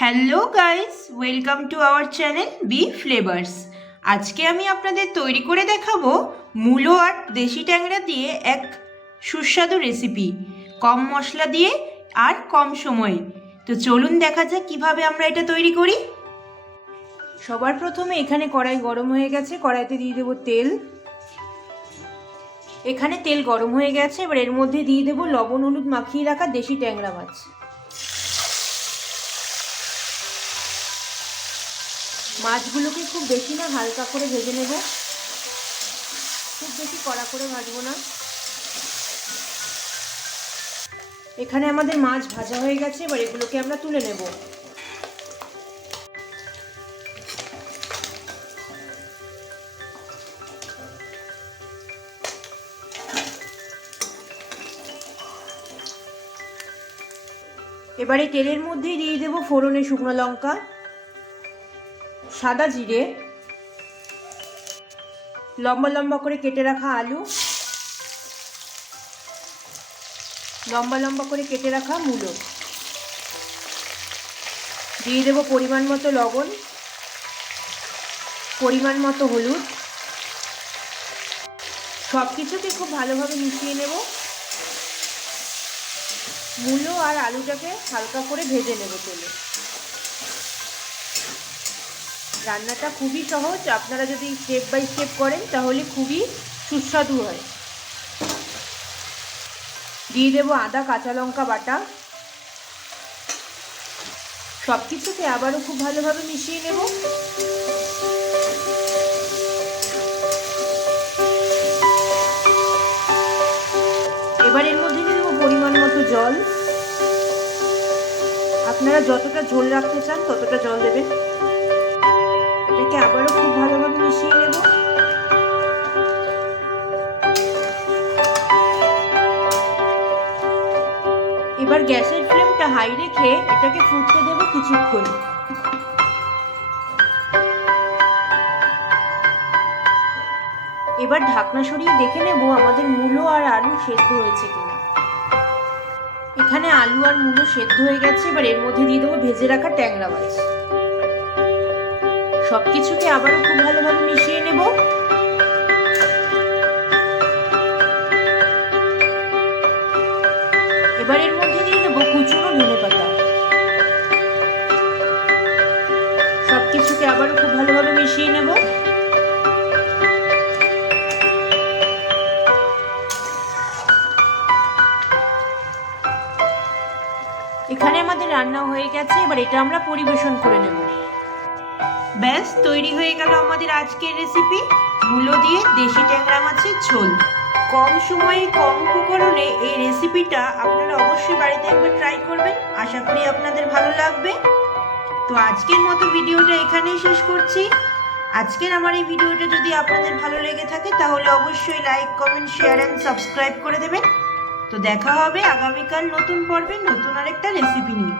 Hello guys welcome to our channel B flavours আজকে আমি আপনাদের তৈরি করে দেখাবো মূলো আর দেশি ট্যাংরা দিয়ে এক সুস্বাদু রেসিপি কম মশলা দিয়ে আর কম সময়ে। তো চলুন দেখা যাক কীভাবে আমরা এটা তৈরি করি। সবার প্রথমে এখানে কড়াই গরম হয়ে গেছে, কড়াইতে দিয়ে দেবো তেল। এখানে তেল গরম হয়ে গেছে, এবার এর মধ্যে দিয়ে দেবো লবণ, হলুদ মাখিয়ে রাখা দেশি ট্যাংরা মাছ। মাছগুলোকে খুব বেশি না, হালকা করে ভেজে নেব। খুব বেশি কড়া করে ভাজবো না। এখানে আমাদের মাছ ভাজা হয়ে গেছে, এবার এগুলোকে আমরা তুলে নেব। এবারে তেলের মধ্যেই দিয়ে দেবো ফোড়নে শুকনো লঙ্কা। সাদা জিরে, লম্বা লম্বা করে কেটে রাখা আলু, লম্বা লম্বা করে কেটে রাখা মূলো। দিয়ে দেবো পরিমাণ মতো লবণ, পরিমাণ মতো হলুদ। সব কিছুকে খুব ভালোভাবে মিশিয়ে নেব। মূলো আর আলুটাকে হালকা করে ভেজে নেব তেলে। রান্নাটা খুবই সহজ। আপনারা যদি স্টেপ বাই স্টেপ করেন, তাহলে খুবই সুস্বাদু হয়। দিয়ে দেবো আদা, কাঁচা লঙ্কা বাটা। সব কিছুকে আবারও খুব ভালোভাবে মিশিয়ে নেব। এবার এর মধ্যে দিয়ে দেবো পরিমাণ মতো জল। আপনারা যতটা ঝোল রাখতে চান, ততটা জল দেবেন। এটাকে আবারও খুব ভালোভাবে মিশিয়ে নেব। এবার গ্যাসের ফ্লেমটা হাই রেখে এটাকে ফুটতে দেবো কিছুক্ষণ। এবার ঢাকনা সরিয়ে দেখে নেব আমাদের মূলো আর আলু সেদ্ধ হয়েছে কিনা। এখানে আলু আর মূলো সেদ্ধ হয়ে গেছে, এবার এর মধ্যে দিয়ে দেবো ভেজে রাখা ট্যাংরা মাছ। সব কিছুকে আবারও খুব ভালোভাবে মিশিয়ে নেব। এবার এর মধ্যে দিয়ে দেবো কুচুনো ধনে পাতা। সব কিছুকে আবারও খুব ভালোভাবে মিশিয়ে নেব। এখানে আমাদের রান্না হয়ে গেছে, এবার এটা আমরা পরিবেশন করে নেব। ব্যাস, তৈরি হয়ে গেল আমাদের আজকের রেসিপি মূলো দিয়ে দেশি ট্যাংরা মাছের ঝোল। কম সময়ে কম উপকরণে এই রেসিপিটা আপনারা অবশ্যই বাড়িতে একবার ট্রাই করবেন। আশা করি আপনাদের ভালো লাগবে। তো আজকের মতো ভিডিওটা এখানেই শেষ করছি। আজকের আমার এই ভিডিওটা যদি আপনাদের ভালো লেগে থাকে, তাহলে অবশ্যই like comment share and subscribe করে দেবেন। তো দেখা হবে আগামীকাল নতুন পর্বে নতুন আরেকটা রেসিপি নিয়ে।